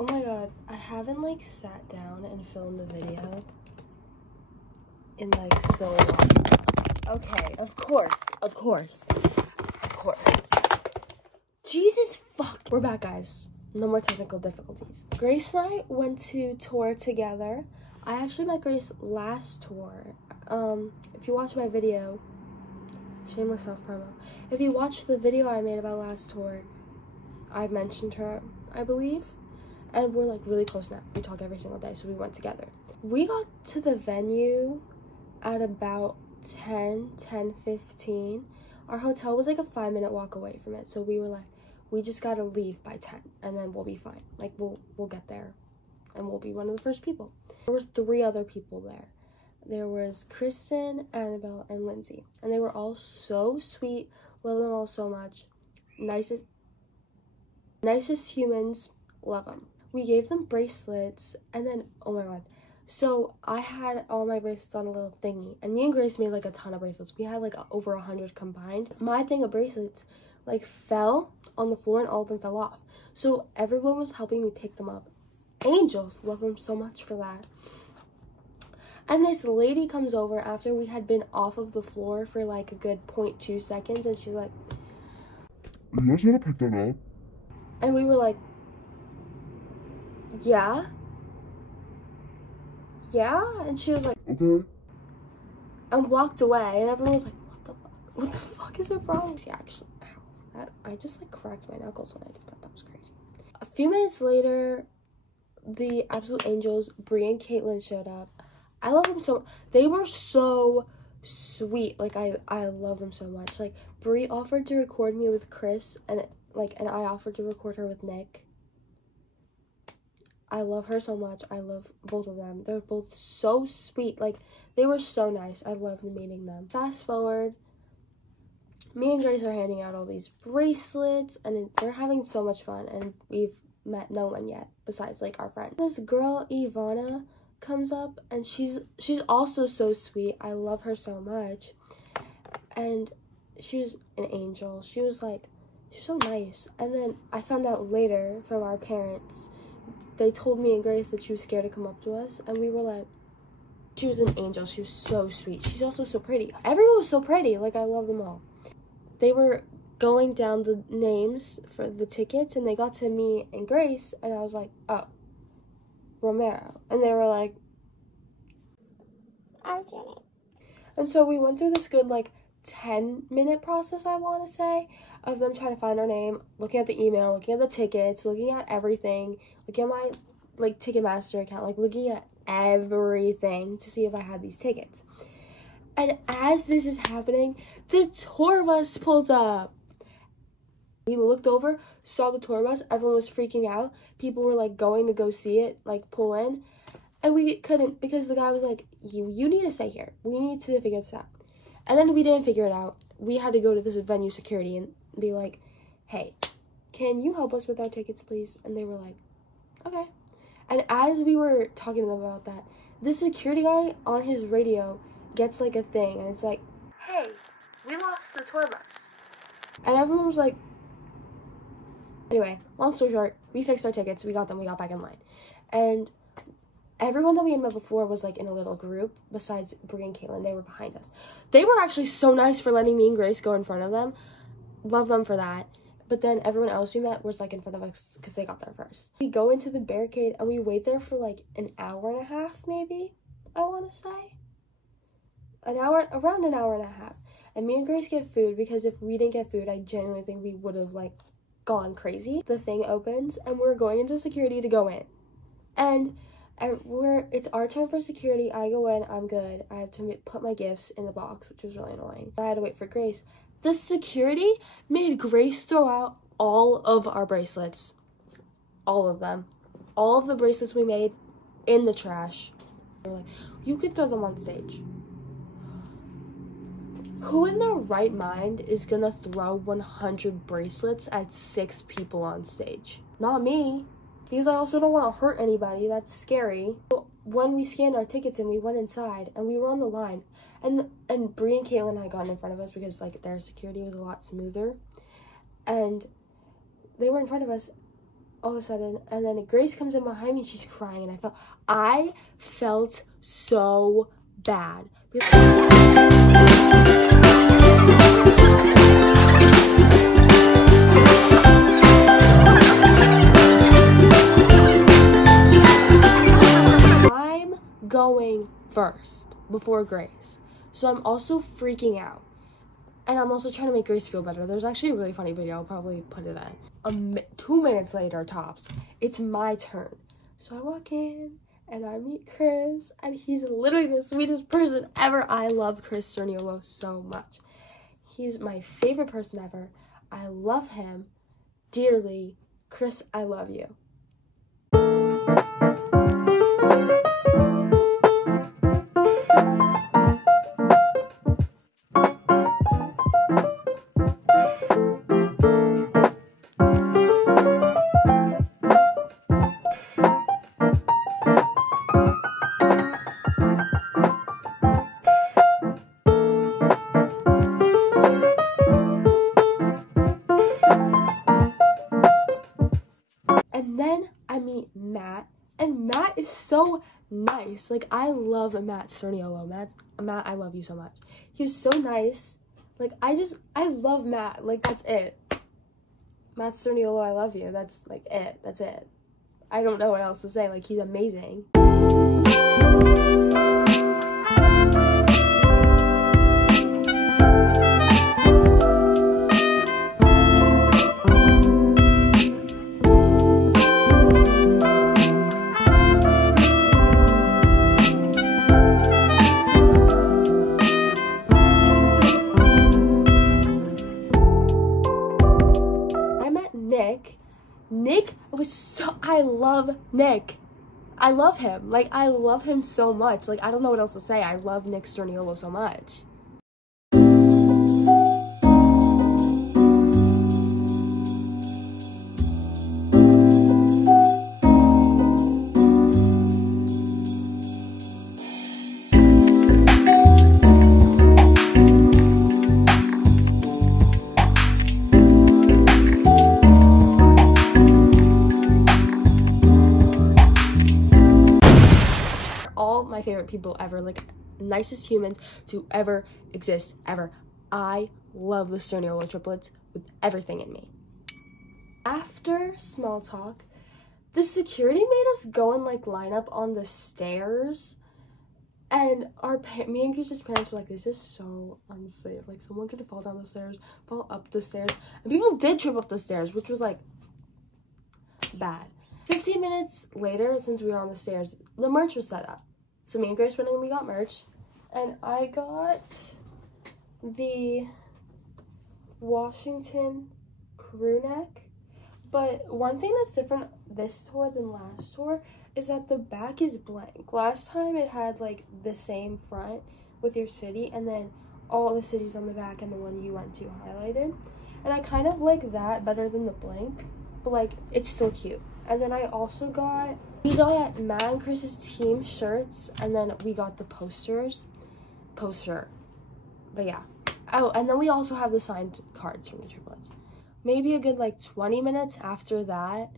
Oh my god, I haven't like sat down and filmed a video in like so long. Okay, of course. Jesus fuck. We're back, guys. No more technical difficulties. Grace and I went to tour together. I actually met Grace last tour. If you watch my video, shameless self-promo. If you watch the video I made about last tour, I mentioned her, I believe. And we're like really close now. We talk every single day, so we went together. We got to the venue at about 10:15. Our hotel was like a 5-minute walk away from it, so we were like, we just gotta leave by 10 and then we'll be fine. Like we'll get there and we'll be one of the first people. There were 3 other people there. There was Kristen, Annabelle, and Lindsay, and they were all so sweet. Love them all so much. Nicest humans. Love them. We gave them bracelets, and then, oh my god. So I had all my bracelets on a little thingy, and me and Grace made like a ton of bracelets. We had like over 100 combined. My thing of bracelets like fell on the floor and all of them fell off. So everyone was helping me pick them up. Angels, love them so much for that. And this lady comes over after we had been off of the floor for like a good 0.2 seconds, and she's like, "Are you guys gonna pick that up?" And we were like, yeah, and she was like, "Okay." And walked away, and everyone was like, what the fuck is her problem? See, actually, I just like cracked my knuckles when I did that. That was crazy. A few minutes later, the absolute angels, Brie and Caitlin, showed up. I love them so much. They were so sweet. Like I love them so much. Like Brie offered to record me with Chris, and I offered to record her with Nick. I love her so much. I love both of them. They're both so sweet. Like, they were so nice. I loved meeting them. Fast forward, me and Grace are handing out all these bracelets, and they're having so much fun, and we've met no one yet besides like our friend. This girl Ivana comes up, and she's also so sweet. I love her so much. And she was an angel. She was so nice. And then I found out later from our parents, they told me and Grace that she was scared to come up to us, and we were like, she was an angel. She was so sweet. She's also so pretty. Everyone was so pretty. Like, I love them all. They were going down the names for the tickets, and they got to me and Grace, and I was like, oh, Romero. And they were like, "What's your name?" And so we went through this good, like, 10-minute process, I want to say, of them trying to find our name, looking at the email, looking at the tickets, looking at everything, looking at my, like, Ticketmaster account, like, looking at everything to see if I had these tickets. And as this is happening, the tour bus pulls up. We looked over, saw the tour bus, everyone was freaking out. People were, like, going to go see it, like, pull in. And we couldn't, because the guy was like, you need to stay here. We need to figure this out. And then we didn't figure it out. We had to go to this venue security and be like, hey, can you help us with our tickets, please? And they were like, okay. And as we were talking to them about that, the security guy on his radio gets like a thing, and it's like, hey, we lost the tour bus. And everyone was like, anyway, long story short, we fixed our tickets, we got them, we got back in line. And everyone that we had met before was, like, in a little group, besides Brie and Caitlin. They were behind us. They were actually so nice for letting me and Grace go in front of them. Love them for that. But then everyone else we met was, like, in front of us because they got there first. We go into the barricade, and we wait there for, like, an hour and a half, maybe, I want to say. Around an hour and a half. And me and Grace get food, because if we didn't get food, I genuinely think we would have, like, gone crazy. The thing opens, and we're going into security to go in. And it's our turn for security. I go in, I'm good. I have to put my gifts in the box, which was really annoying. I had to wait for Grace. The security made Grace throw out all of our bracelets. All of them. All of the bracelets we made in the trash. They were like, you could throw them on stage. Who in their right mind is gonna throw 100 bracelets at 6 people on stage? Not me. Because I also don't want to hurt anybody. That's scary. When we scanned our tickets and we went inside and we were on the line, and Brie and Caitlin had gotten in front of us because, like, their security was a lot smoother, and they were in front of us, all of a sudden, and then Grace comes in behind me and she's crying, and I felt so bad. I'm going first before Grace, so I'm also freaking out. And I'm also trying to make Grace feel better. There's actually a really funny video. I'll probably put it in. 2 minutes later, tops, it's my turn. So I walk in, and I meet Chris, and he's literally the sweetest person ever. I love Chris Cerniolo so much. He's my favorite person ever. I love him dearly. Chris, I love you. And then I meet Matt, and Matt is so nice. Like, I love Matt Cerniolo. Matt, I love you so much. He was so nice. Like, I love Matt. Like, that's it. Matt Cerniolo, I love you. That's, like, it. That's it. I don't know what else to say. Like, he's amazing. Nick was so, I love Nick. I love him. Like, I love him so much. Like, I don't know what else to say. I love Nick Cerniolo so much. My favorite people ever, like, nicest humans to ever exist ever. I love the Cerniolo triplets with everything in me. After small talk, the security made us go and like line up on the stairs, and me and Grace's parents were like, this is so unsafe. Like, someone could fall down the stairs, fall up the stairs, and people did trip up the stairs, which was like bad. 15 minutes later, since we were on the stairs, the merch was set up. So me and Grace went and we got merch, and I got the Washington crew neck. But one thing that's different this tour than last tour is that the back is blank. Last time it had like the same front with your city and then all the cities on the back and the one you went to highlighted. And I kind of like that better than the blank, but like it's still cute. And then I also we got Matt and Chris's team shirts, and then we got the poster. But yeah. Oh, and then we also have the signed cards from the triplets. Maybe a good like 20 minutes after that,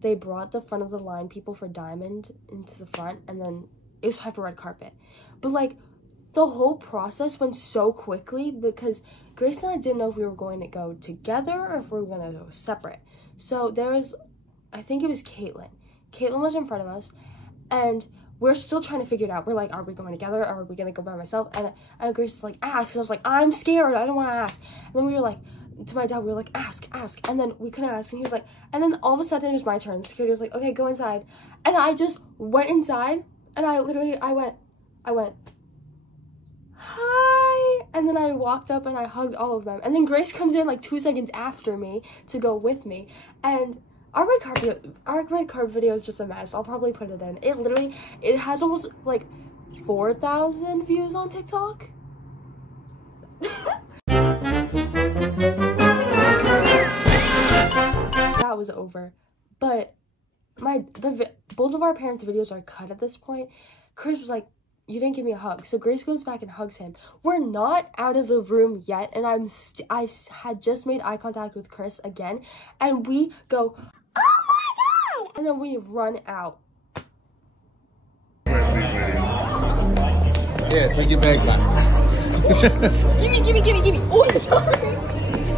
they brought the front of the line people for Diamond into the front, and then it was time for red carpet. But like, the whole process went so quickly because Grace and I didn't know if we were going to go together or if we were going to go separate. So there was, I think it was Caitlin. Caitlin was in front of us, and we're still trying to figure it out. We're like, are we going together, or are we going to go by myself? And Grace is like, ask. And I was like, I'm scared. I don't want to ask. And then we were like, to my dad, we were like, ask. And then we couldn't ask. And he was like, and then all of a sudden it was my turn. Security was like, okay, go inside. And I just went inside, and I went, hi. And then I walked up and I hugged all of them. And then Grace comes in like 2 seconds after me to go with me. And our red carpet video is just a mess. I'll probably put it in. It has almost like 4,000 views on TikTok. That was over. But both of our parents' videos are cut at this point. Chris was like, you didn't give me a hug. So Grace goes back and hugs him. We're not out of the room yet, and I had just made eye contact with Chris again, and we go, oh my And then we run out. Yeah, take your bag back. Gimme. Oh, sorry.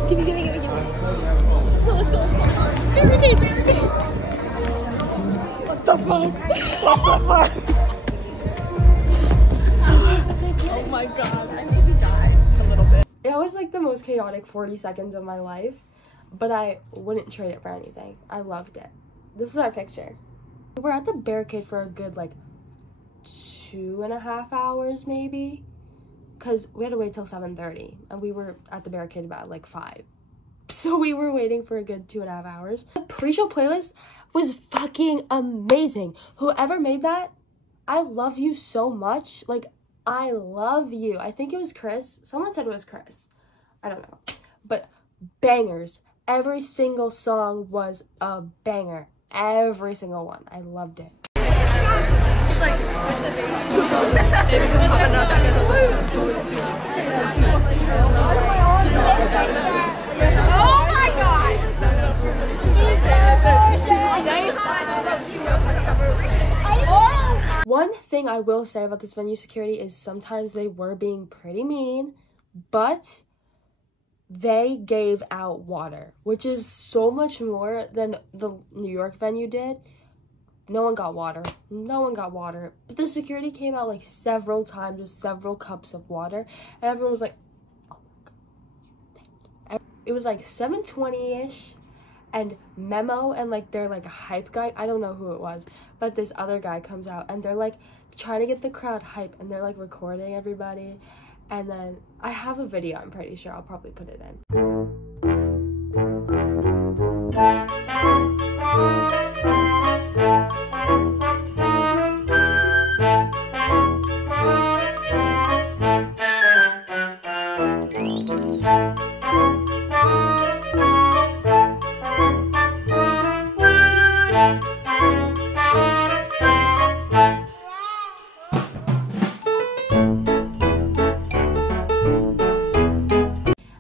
Gimme. Let's go. Barricade. What the fuck? Oh my god, I maybe died a little bit. It was like the most chaotic 40 seconds of my life, but I wouldn't trade it for anything. I loved it. This is our picture. We're at the barricade for a good like 2.5 hours maybe, because we had to wait till 7:30 and we were at the barricade about like 5. So we were waiting for a good 2.5 hours. The pre-show playlist was fucking amazing. Whoever made that, I love you so much. Like, I love you. I think it was Chris. Someone said it was Chris. I don't know. But bangers. Every single song was a banger. Every single one. I loved it. Oh my god! One thing I will say about this venue security is sometimes they were being pretty mean, but they gave out water, which is so much more than the New York venue did. No one got water. But the security came out like several times with several cups of water, and everyone was like, oh my god. It was like 7:20-ish, and Memo and like their like hype guy, I don't know who it was, but this other guy comes out and they're like trying to get the crowd hype, and they're like recording everybody. And then I have a video, I'm pretty sure. I'll probably put it in.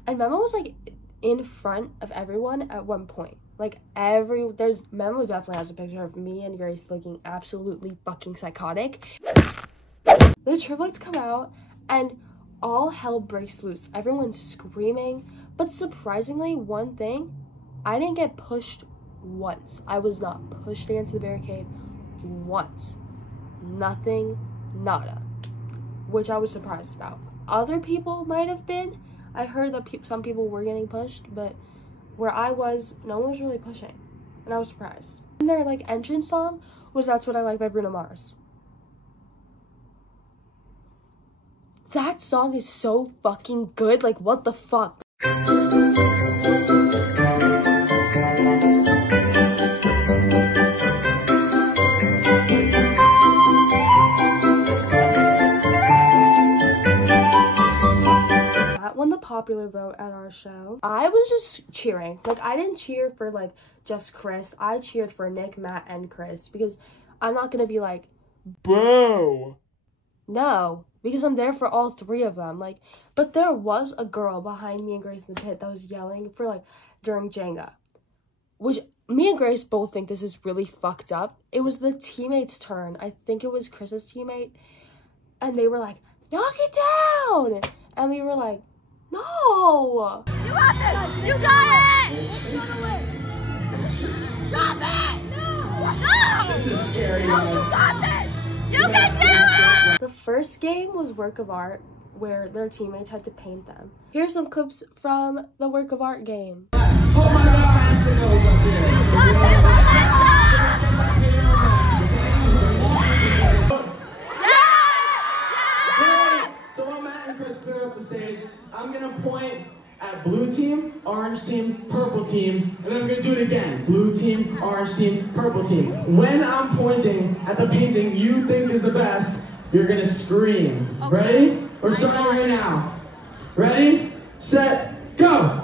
And Memo was like in front of everyone at one point. Like Memo definitely has a picture of me and Grace looking absolutely fucking psychotic. The triplets come out and all hell breaks loose. Everyone's screaming, but surprisingly, one thing, I didn't get pushed once. I was not pushed against the barricade once. Nothing, nada, which I was surprised about. Other people might have been. I heard that some people were getting pushed, but where I was, no one was really pushing, and I was surprised. And their like entrance song was "That's What I Like" by Bruno Mars. That song is so fucking good. Like, what the fuck? Won the popular vote at our show. I was just cheering. Like, I didn't cheer for like just Chris. I cheered for Nick, Matt, and Chris, because I'm not gonna be like, boo. No, because I'm there for all three of them. Like, but there was a girl behind me and Grace in the pit that was yelling for like during Jenga, which me and Grace both think this is really fucked up. It was the teammate's turn. I think it was Chris's teammate, and they were like, knock it down, and we were like, no! You got it! You got it! Let's go to win! Stop it! No! This is scary. No, you got it! You can do it! The first game was Work of Art, where their teammates had to paint them. Here's some clips from the Work of Art game. Stop I'm gonna point at blue team, orange team, purple team, and then I'm gonna do it again. Blue team, orange team, purple team. When I'm pointing at the painting you think is the best, you're gonna scream. Okay. Ready? We're starting right now. Ready, set, go!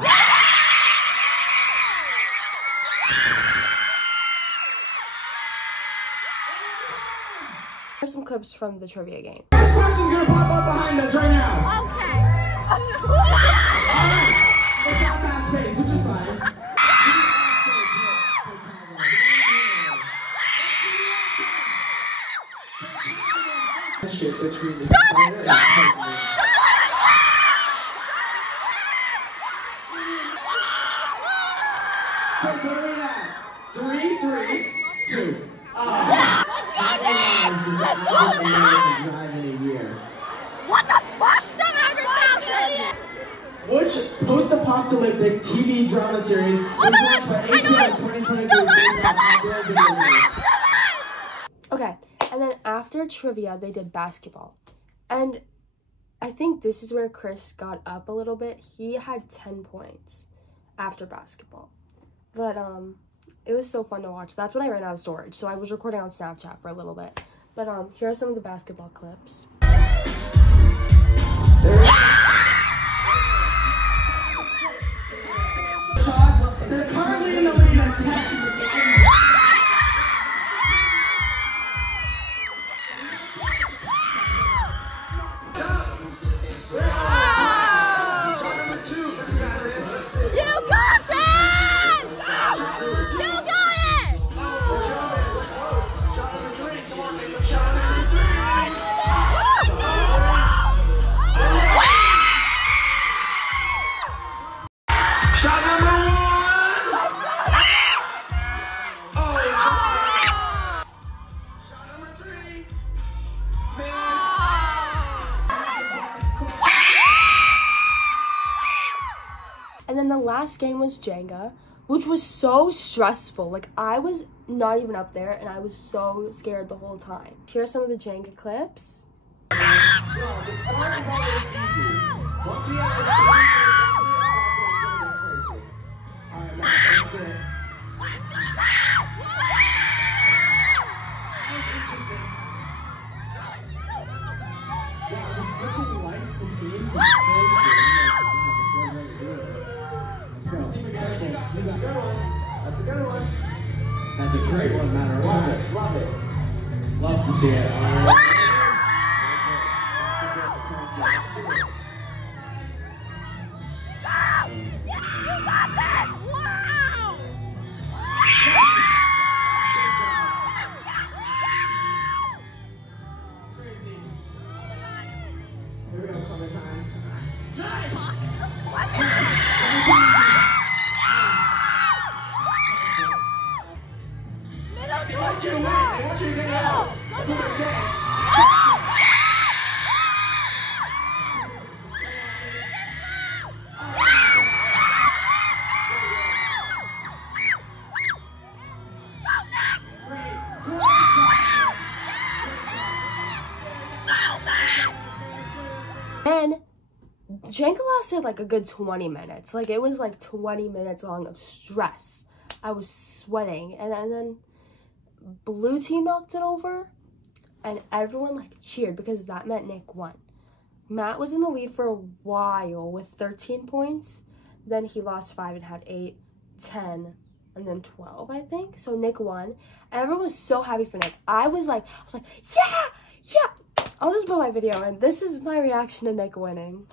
Here's some clips from the trivia game. First question's gonna pop up behind us right now. Okay. Alright, it's not that space, which is fine. Shit between the spider and the Okay, so we're at 3, 3, 2. How many miles does that North American drive in a year? What the fuck? 700,000! Which post-apocalyptic TV drama series was launched by HBO in 2023 based on popular video games? Okay, and then after trivia, they did basketball. And I think this is where Chris got up a little bit. He had 10 points after basketball. But it was so fun to watch. That's when I ran out of storage, so I was recording on Snapchat for a little bit. But here are some of the basketball clips. Shots. They're currently in the lead at 10. And then the last game was Jenga, which was so stressful. Like, I was not even up there, and I was so scared the whole time. Here are some of the Jenga clips. The start is always easy. Once we have the start, it's crazy. Alright, that's it. That was interesting. Yeah, we're switching lights to teams. That's a good one. That's a great one, matter of fact. Love it. Love to see it. All right. You got this! Wow! Crazy. Here we go, Clementine's. Nice! They want you to win. They want you to get out. That's what they're saying. Then Jenga lasted like a good 20 minutes. Like, it was like 20 minutes long of stress. I was sweating, and then blue team knocked it over, and everyone like cheered because that meant Nick won. Matt was in the lead for a while with 13 points. Then he lost 5 and had 8, 10, and then 12, I think. So Nick won. Everyone was so happy for Nick. I was like, yeah. I'll just put my video in. This is my reaction to Nick winning.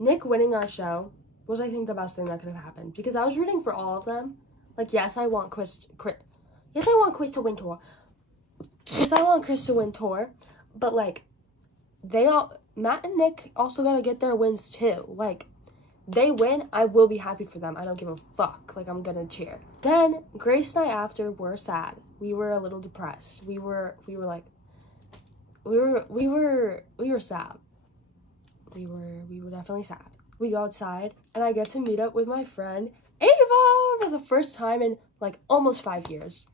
Nick winning our show was, I think, the best thing that could have happened, because I was rooting for all of them. Like, yes, I want Chris to win tour. Yes, I want Chris to win tour, but like, Matt and Nick also gotta get their wins too. Like, they win, I will be happy for them. I don't give a fuck. Like, I'm gonna cheer. Then Grace and I after were sad. We were a little depressed. We were sad. We were definitely sad. We go outside, and I get to meet up with my friend Ava for the first time in like almost 5 years.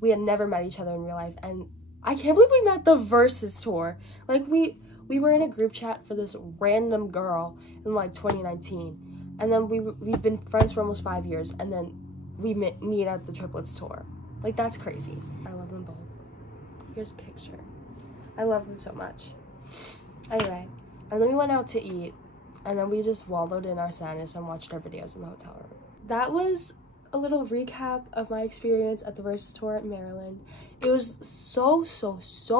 We had never met each other in real life, and I can't believe we met the Versus tour. Like, we were in a group chat for this random girl in like 2019, and then we've been friends for almost 5 years, and then we meet at the Triplets tour. Like, that's crazy. I love them both. Here's a picture. I love them so much. Anyway, and then we went out to eat, and then we just wallowed in our sadness and watched our videos in the hotel room. That was a little recap of my experience at the Versus Tour in Maryland. It was so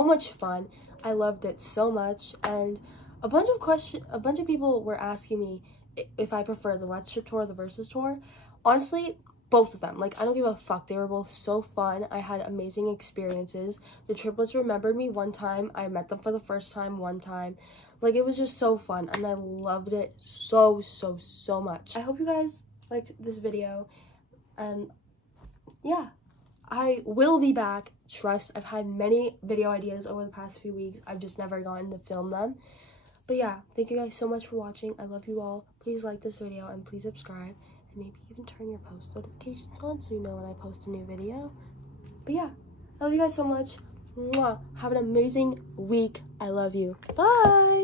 much fun. I loved it so much, and a bunch of people were asking me if I prefer the Let's Trip Tour or the Versus Tour. Honestly, both of them. Like, I don't give a fuck. They were both so fun. I had amazing experiences. The triplets remembered me one time. I met them for the first time one time. Like, it was just so fun, and I loved it so much. I hope you guys liked this video, and yeah, I will be back. Trust, I've had many video ideas over the past few weeks. I've just never gotten to film them. But yeah, thank you guys so much for watching. I love you all. Please like this video and please subscribe, and maybe even turn your post notifications on so you know when I post a new video. But yeah, I love you guys so much. Mwah. Have an amazing week. I love you. Bye.